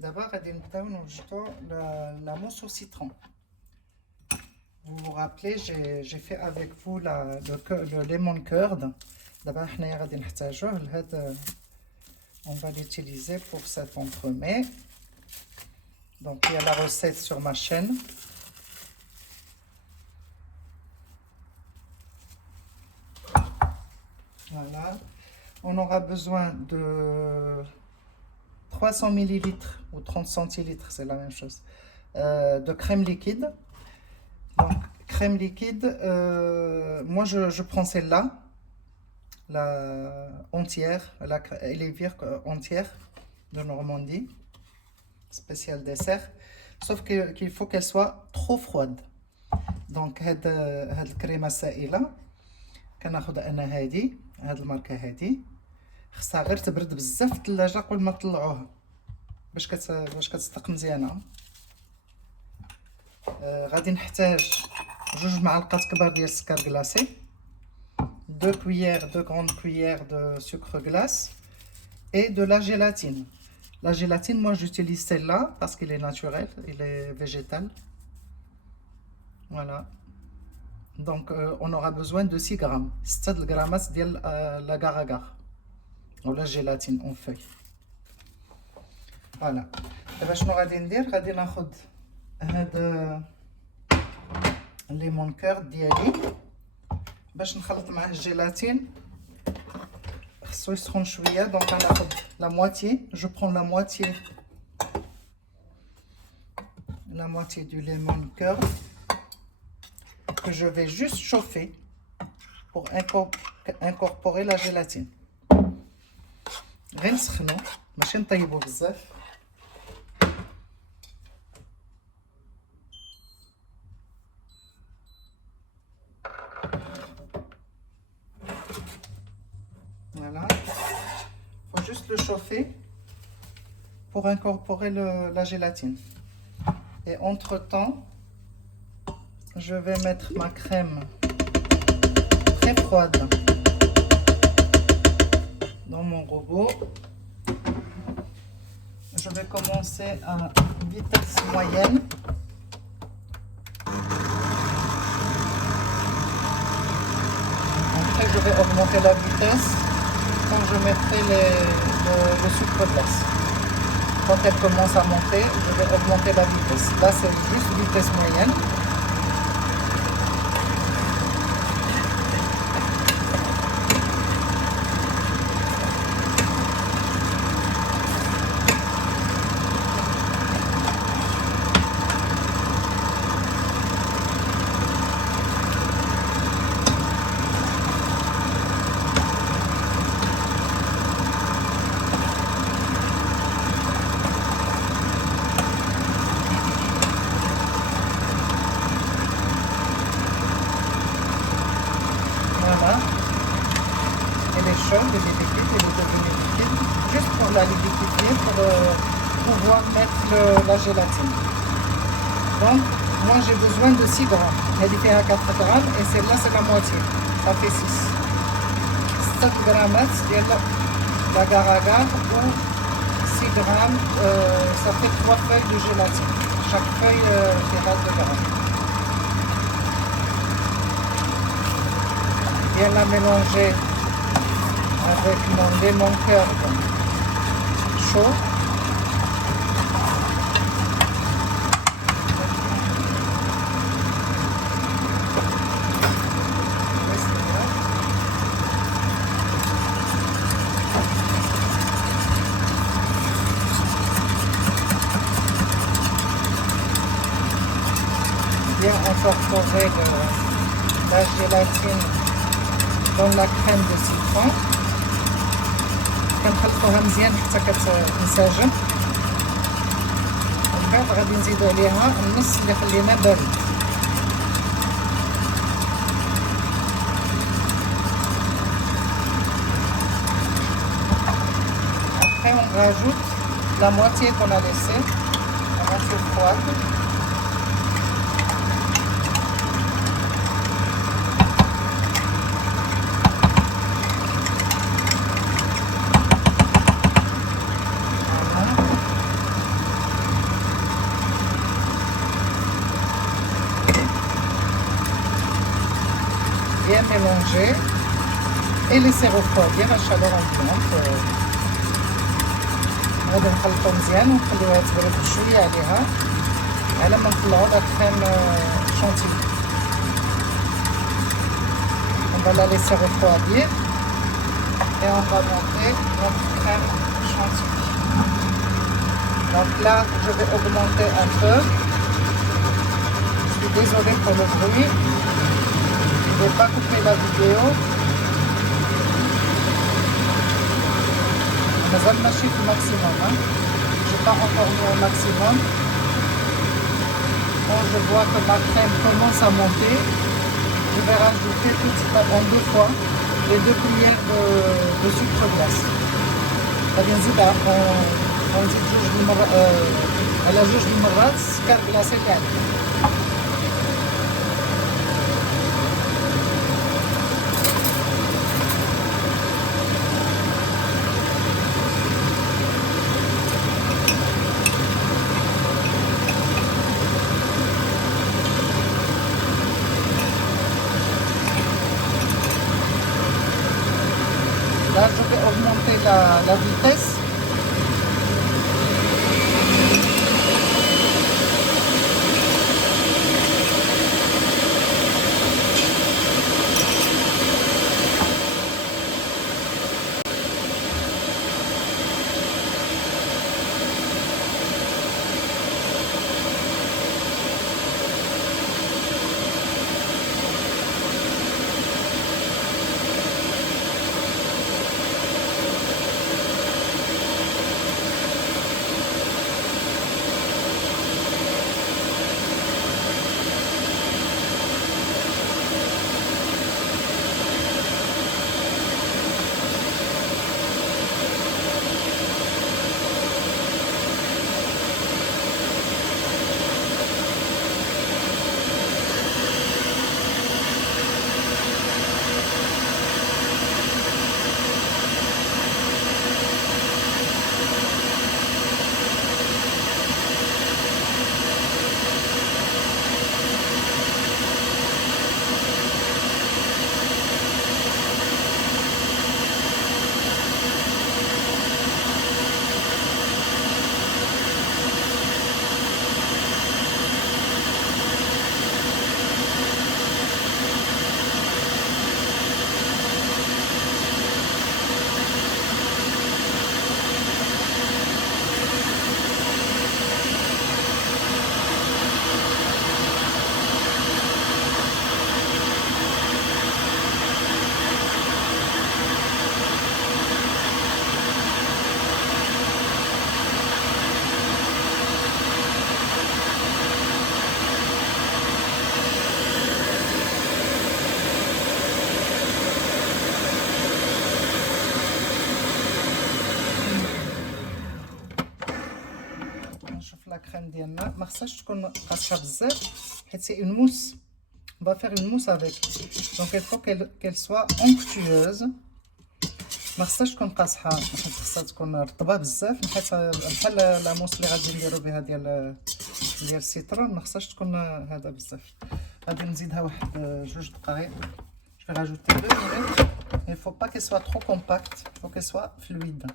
D'abord, la mousse au citron. Vous vous rappelez, j'ai fait avec vous le lemon curd. D'abord, on va l'utiliser pour cet entremets. Donc, il y a la recette sur ma chaîne. Voilà. On aura besoin de 300 ml ou 30 centilitres, c'est la même chose, de crème liquide. Donc, crème liquide, moi je prends celle-là, la entière, elle est entière de Normandie, spécial dessert. Sauf qu'il faut qu'elle soit trop froide. Donc, هاد الكريمة السائلة كناخد انا هاد الماركة هادي، خصها غير تبرد بزاف في الثلاجة قبل ما تطلعوها باش كتصدق مزيانة. غادي نحتاج 2 معالق كبار ديال السكر كلاصي، 2 grandes cuillères de sucre glace et de la gélatine. La gélatine, moi j'utilise celle-là parce qu'il est naturel, il est végétal. Voilà. Donc on aura besoin de 6 grammes. 6 grammes ديال l'agar-agar ou la gélatine en feuille. Voilà. دابا شنو غادي ندير؟ غادي ناخذ هاد الليمون كورد ديالي باش نخلط معاه الجيلاتين. خصو يسخن شويه. دونك غناخذ la moitié. Je prends la moitié du lemon curd que je vais juste chauffer pour incorporer la gélatine. غير نسخنو ماشي نطيبو بزاف. Voilà, faut juste le chauffer pour incorporer la gélatine. Et entre temps, je vais mettre ma crème très froide dans mon robot. Je vais commencer à vitesse moyenne. Après, je vais augmenter la vitesse quand je mettrai le sucre glace. Quand elle commence à monter, je vais augmenter la vitesse. Là, c'est juste vitesse moyenne. Elle est chaude, elle est liquide, elle est devenue liquide. Juste pour la liquidifier, pour pouvoir mettre la gélatine. Donc, moi j'ai besoin de 6 grammes. Elle fait à 4 grammes et celle-là c'est la moitié. Ça fait 6. 7 grammes de l'agar-agar ou 6 grammes, ça fait 3 feuilles de gélatine. Chaque feuille fait 2 grammes. Bien la mélanger avec mon lemon curd chaud. Bien incorporer la gélatine dans la crème de citron. كنخلطوها مزيان حتى كتنسجم. ومن بعد غادي نزيدو عليها النص اللي خليناه بارد. Après on rajoute la moitié qu'on a laissée, la moitié froide. bien mélanger et laisser refroidir à chaleur ambiante. غادي نخلطو مزيان ونخليوها تبرد بشويه عليها على ما نطلعو لا كريم شانتيلي. On va la laisser refroidir et on va monter notre crème chantilly. Donc là, je vais augmenter un peu. Je suis désolée pour le bruit. Je ne vais pas couper la vidéo. Mais ça marche au maximum. Je n'ai pas encore mis au maximum. Quand je vois que ma crème commence à monter, je vais rajouter en 2 fois les 2 cuillères de sucre glace. غادي نزيد غنزيد جوج المرات على جوج المرات السكر كلاصي كامل. Là, je vais augmenter la vitesse. La crème ديالنا ما خصهاش تكون قاصحه بزاف حيت سي اون موس. On va faire une mousse avec. Donc il faut qu'elle soit onctueuse. ما خصهاش تكون قاصحه حيت خصها تكون رطبه بزاف حيت بحال لا موس اللي غادي نديرو بها ديال السيترون ما خصهاش تكون هذا بزاف. غادي نزيدها واحد 2 دقائق. Je vais rajouter 2 minutes. Il faut pas qu'elle soit trop compacte, il faut qu'elle soit fluide.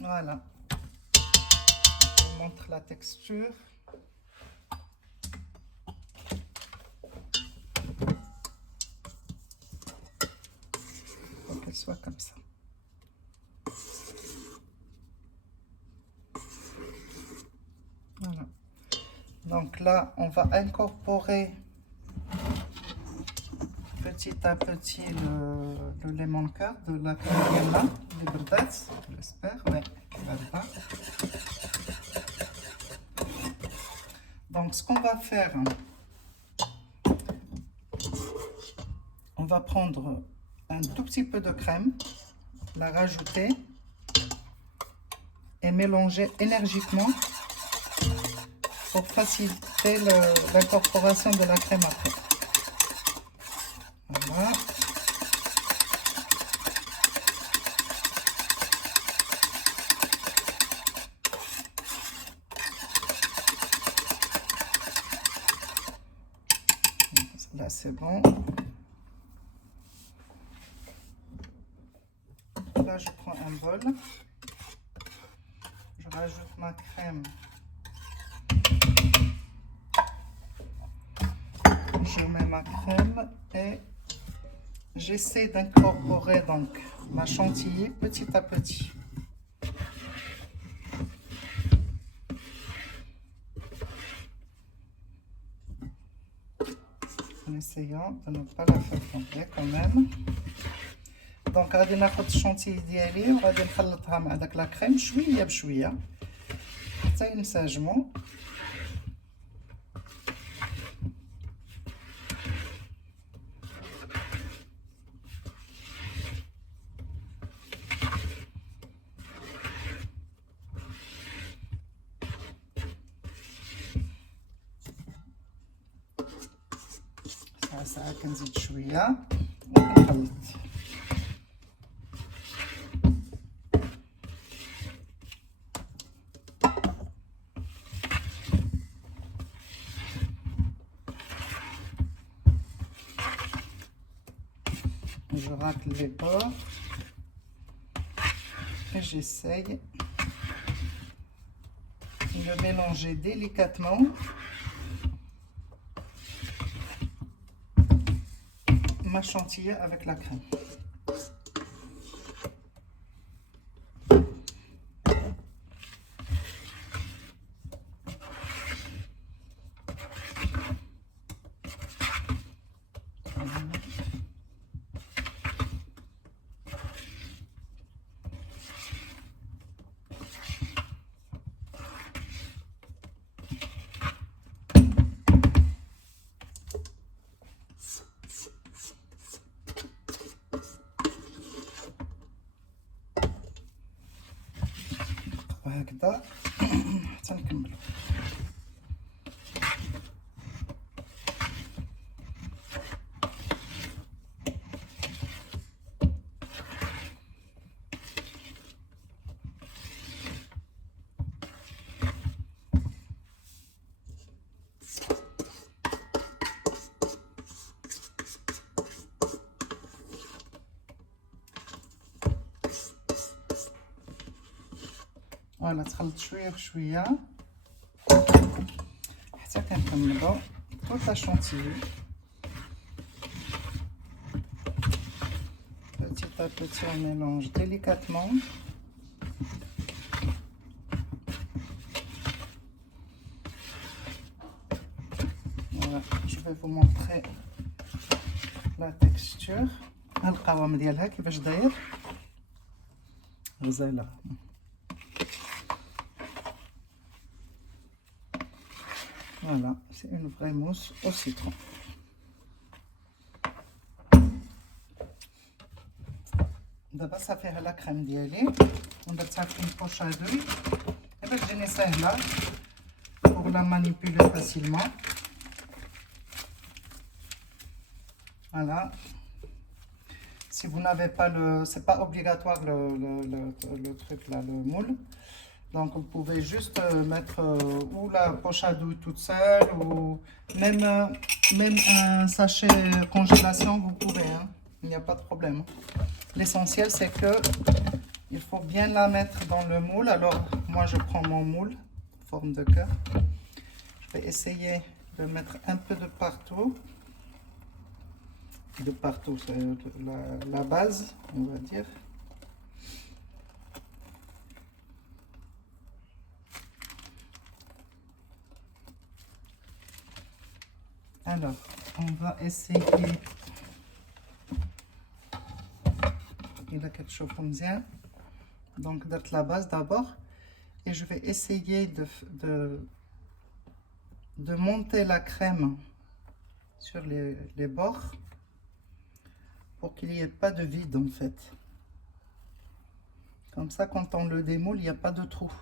Voilà, je vous montre la texture. Il faut qu'elle soit comme ça. Voilà. Donc là, on va incorporer petit à petit le lemon curd de la crème de bردات, j'espère. Ouais. Voilà. Donc ce qu'on va faire, on va prendre un tout petit peu de crème, la rajouter et mélanger énergiquement pour faciliter l'incorporation de la crème après. Voilà. Là, c'est bon. Là, je prends un bol. Je rajoute ma crème. Je mets ma crème et j'essaie d'incorporer donc ma chantilly petit à petit. En essayant de ne pas la faire tomber quand même. دونك غادي ناخذ الشونتيي ديالي وغادي نخلطها مع داك لا كريم شويه بشويه حتى ينسجموا. ساعه كنزيد شويه ونخلط. Je râpe les bords et j'essaye de mélanger délicatement ma chantilly avec la crème. وهكذا حتى نكملو. فوالا تخلط شويه بشويه حتى كنكملو توت لا شونتيي petit à petit. On mélange délicatement. Voilà, je vais vous montrer la texture. القوام ديالها كيفاش داير غزاله. Voilà, c'est une vraie mousse au citron. دابا صافي لا كريم ديالي ودرتها في بوش ا دوي باش تجيني ساهله pour la manipuler facilement. Voilà. Si vous n'avez pas c'est pas obligatoire le truc là, le moule. Donc vous pouvez juste mettre ou la poche à douille toute seule ou même un sachet congélation, vous pouvez, hein. Il n'y a pas de problème. L'essentiel c'est que il faut bien la mettre dans le moule. Alors moi je prends mon moule, forme de cœur. Je vais essayer de mettre un peu de partout. De partout, c'est la base, on va dire. Alors, on va essayer. Il a quelque chose comme ça. Donc, d'être la base d'abord. Et je vais essayer de monter la crème sur les bords pour qu'il n'y ait pas de vide en fait. Comme ça, quand on le démoule, il n'y a pas de trou.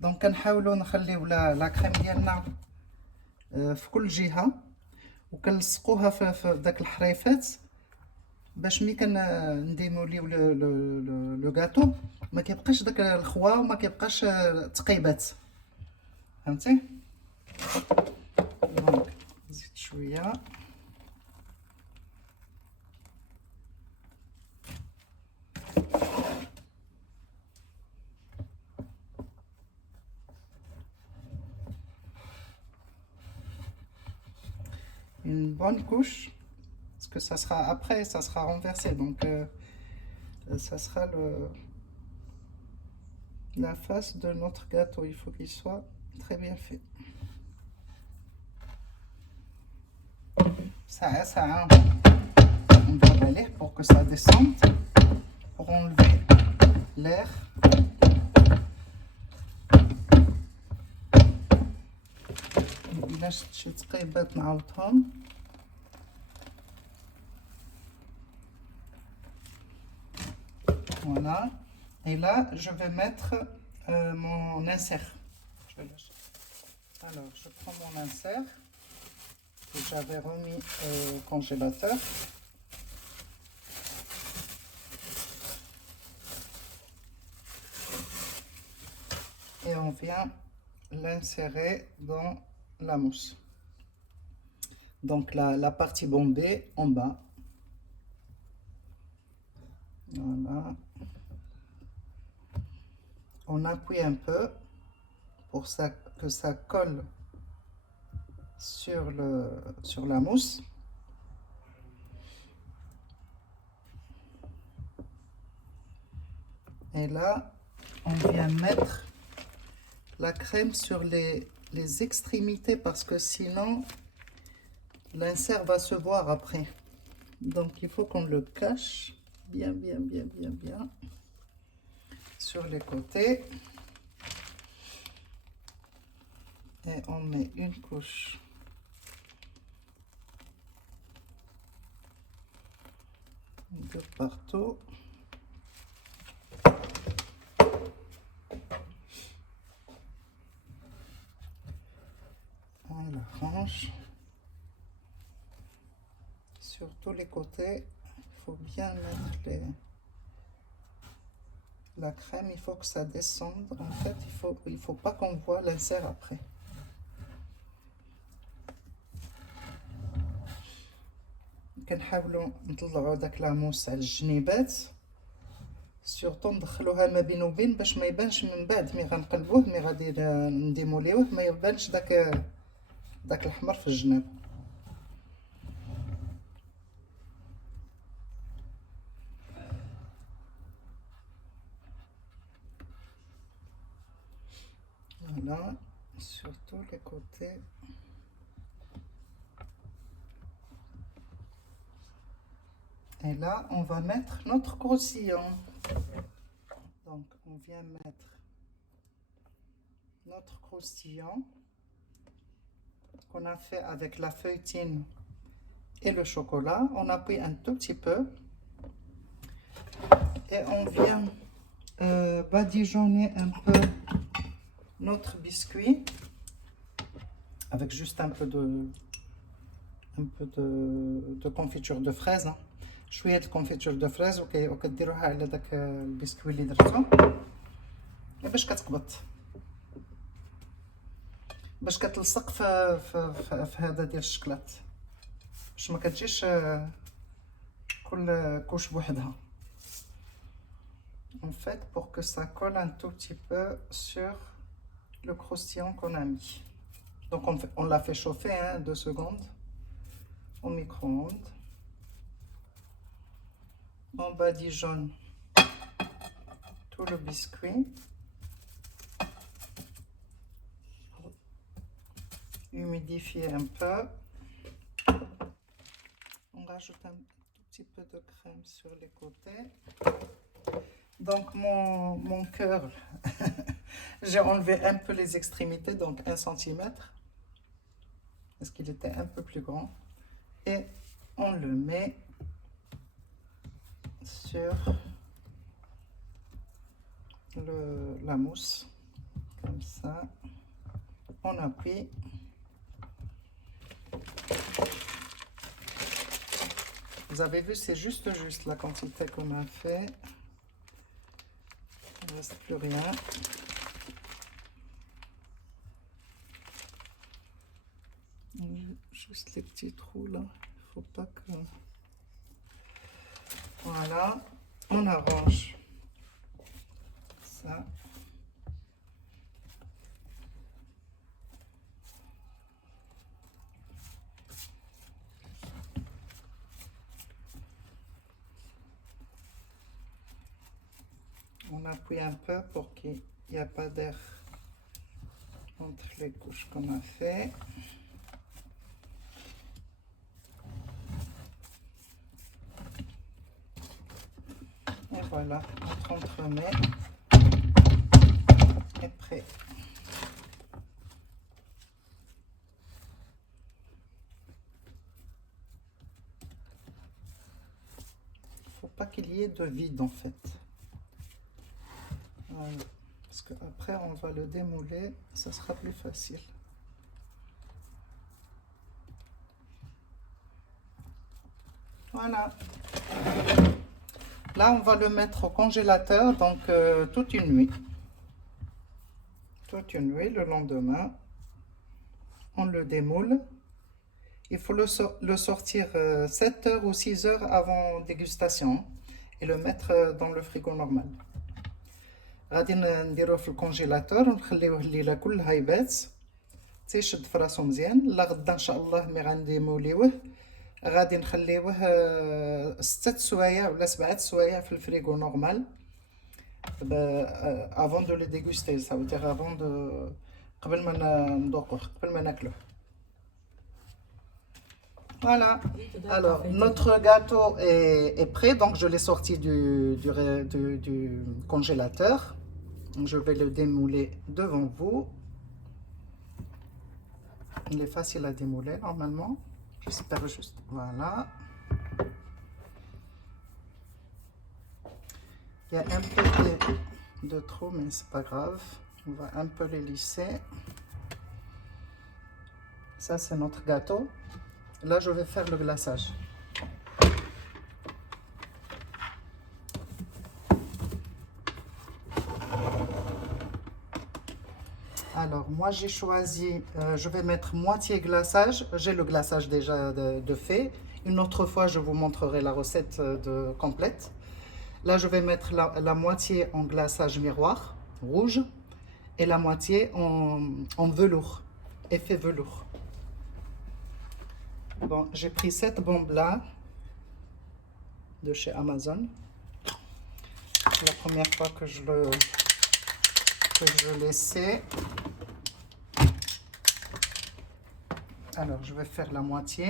دونك كنحاولوا نخليو لا كريم ديالنا في كل جهه وكنلصقوها في داك الحريفات باش ملي كنديموليو لو غاتو ما كيبقاش داك الخوا وما كيبقاش تقيبات فهمتي. دونك نزيد شويه une bonne couche parce que ça sera après ça sera renversé donc ça sera la face de notre gâteau, il faut qu'il soit très bien fait. Ça on va balayer pour que ça descende, pour enlever l'air. إلا شي تقيبات نعاودهم. Voilà. Et là, je vais mettre mon insert. Alors, je prends mon insert que j'avais remis au congélateur. Et on vient l'insérer dans la mousse. Donc la partie bombée en bas. Voilà. On appuie un peu pour que ça colle sur la mousse. Et là, on vient mettre la crème sur les extrémités parce que sinon l'insert va se voir après. Donc il faut qu'on le cache bien sur les côtés. Et on met une couche de partout. On l'arrange sur tous les côtés. Il faut bien mettre la crème, il faut que ça descende. En fait, il faut pas qu'on voit l'insert après. كنحاولوا نطلعوا داك لاموس على الجنيبات سورتو ندخلوها ما بين وبين باش ما يبانش من بعد مي غنقلبوه مي غادي نديموليوه ما يبانش داك الاحمر في الجناب. Voilà, sur tous les côtés. Et là, on va mettre notre croustillant. Donc, on vient mettre notre croustillant qu'on a fait avec la feuilletine et le chocolat. On appuie un tout petit peu. Et on vient badigeonner un peu notre biscuit avec juste un peu de confiture de fraise. Hein. شويه الكونفيتور دو فريز وكديروها على داك البسكوي اللي درتو باش كتقبط باش كتلصق في هذا ديال الشكلاط باش ما كتجيش كل كوش بوحدها. En fait, pour que ça colle un tout petit peu sur le croustillant qu'on a mis. Donc on l'a fait chauffer 2 secondes au micro-ondes. On badigeonne tout le biscuit. Humidifier un peu. On rajoute un tout petit peu de crème sur les côtés. Donc mon cœur, j'ai enlevé un peu les extrémités, donc 1 cm, parce qu'il était un peu plus grand. Et on le met sur la mousse, comme comme ça. On appuie. Vous avez vu, c'est juste la quantité qu'on a fait. Il ne reste plus rien. Juste les petits trous là. Il ne faut pas que... Voilà. On arrange ça. On appuie un peu pour qu'il n'y ait pas d'air entre les couches qu'on a fait. Et voilà, notre entremets est prêt. Il ne faut pas qu'il y ait de vide en fait. Voilà. Parce qu'après on va le démouler, ça sera plus facile. Voilà. Là on va le mettre au congélateur, donc toute une nuit. Toute une nuit, le lendemain, on le démoule. Il faut le sortir 7 heures ou 6 heures avant dégustation et le mettre dans le frigo normal. غادي نديروه في الكونجيلاتور ونخليوه الليله كلها يبات تيشد في راسو مزيان. لا غدا ان شاء الله مي غنديموليوه غادي نخليوه 6 سوايع ولا 7 سوايع في الفريغو نورمال avant de le déguster, ça veut dire avant de قبل ما ندوقوه قبل ما ناكلوه. Voilà, alors notre gâteau est prêt, donc je l'ai sorti du congélateur. Je vais le démouler devant vous. Il est facile à démouler normalement, j'espère juste. Voilà. Il y a un peu de trop, mais c'est pas grave. On va un peu les lisser. Ça, c'est notre gâteau. Là, je vais faire le glaçage. Alors, moi, j'ai choisi, je vais mettre moitié glaçage. J'ai le glaçage déjà de fait. Une autre fois, je vous montrerai la recette complète. Là, je vais mettre la moitié en glaçage miroir, rouge, et la moitié en velours, effet velours. Bon, j'ai pris cette bombe-là de chez Amazon. C'est la première fois que je l'essaie. Alors, je vais faire la moitié.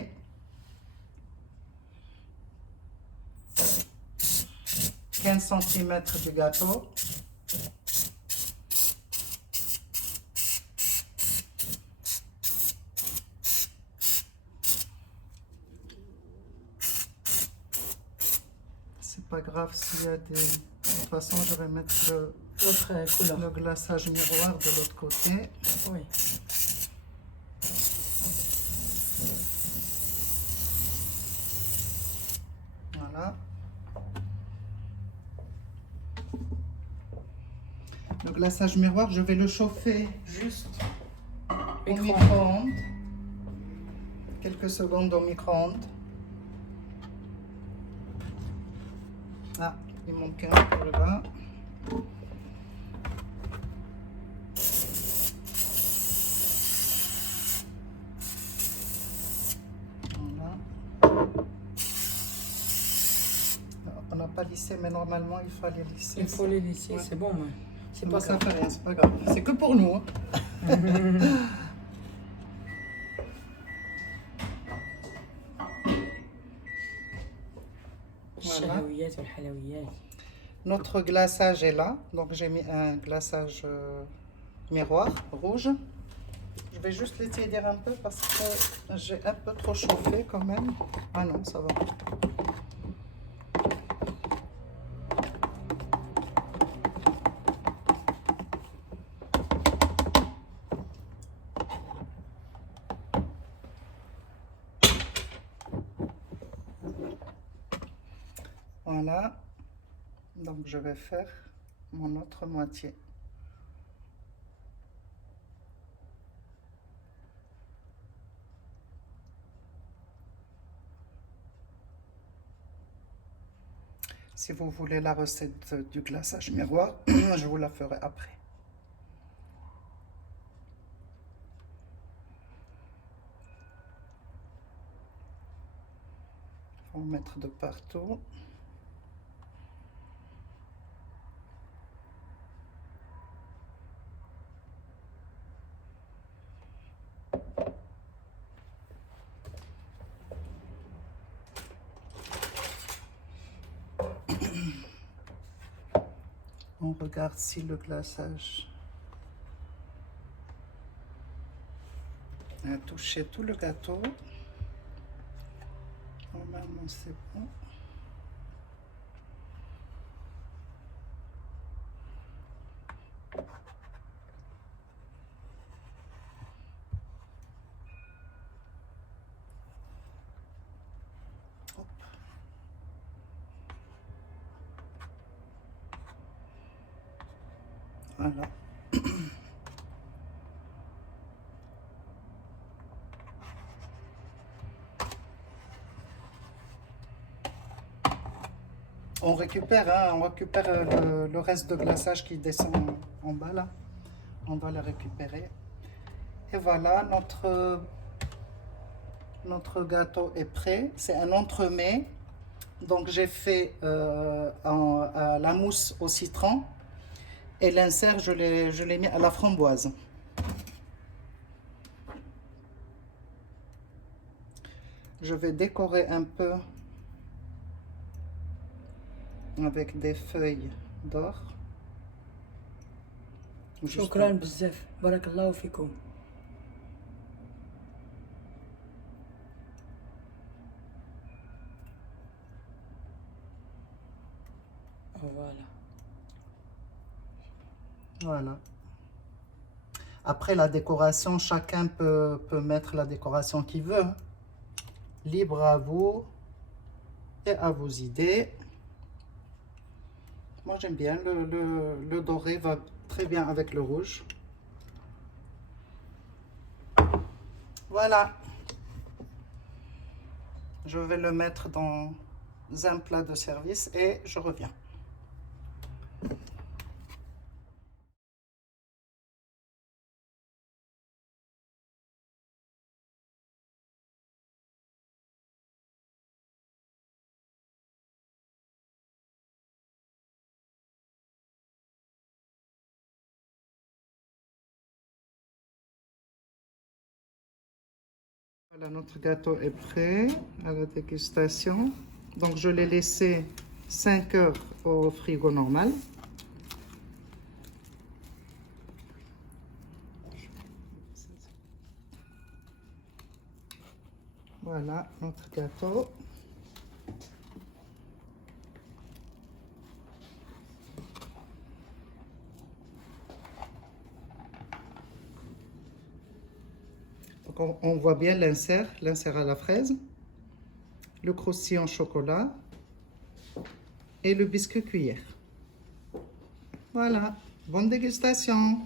« 15 cm du gâteau. C'est pas grave s'il y a des... De toute façon, je vais mettre le glaçage miroir de l'autre côté. Oui. Voilà. Le glaçage miroir, je vais le chauffer juste au micro-ondes. Quelques secondes au micro-ondes. Ah, il manque un peu là. Voilà. On n'a pas lissé, mais normalement il faut les lisser. Il faut les lisser, ouais. C'est bon, ouais. C'est pas grave. Ça fait rien, c'est pas grave. C'est que pour nous. Hein. Voilà. Notre glaçage est là, donc j'ai mis un glaçage miroir rouge. Je vais juste l'étirer un peu parce que j'ai un peu trop chauffé quand même. Ah non, ça va. Voilà. Donc je vais faire mon autre moitié. Si vous voulez la recette du glaçage miroir, je vous la ferai après. On va mettre de partout. On regarde si le glaçage a touché tout le gâteau. Normalement, c'est bon. Hop. Voilà. On récupère le reste de glaçage qui descend en bas là. On va le récupérer. Et voilà, notre gâteau est prêt. C'est un entremets. Donc j'ai fait la mousse au citron et l'insert, je l'ai mis à la framboise. Je vais décorer un peu avec des feuilles d'or. شكرا بزاف بارك الله فيكم. Voilà. Voilà. Après la décoration, chacun peut mettre la décoration qu'il veut. Libre à vous et à vos idées. Moi j'aime bien, le doré va très bien avec le rouge. Voilà. Je vais le mettre dans un plat de service et je reviens. Voilà, notre gâteau est prêt à la dégustation. Donc je l'ai laissé 5 heures au frigo normal. Voilà notre gâteau. Donc on voit bien l'insert à la fraise, le croustillant chocolat et le biscuit cuillère. Voilà, bonne dégustation.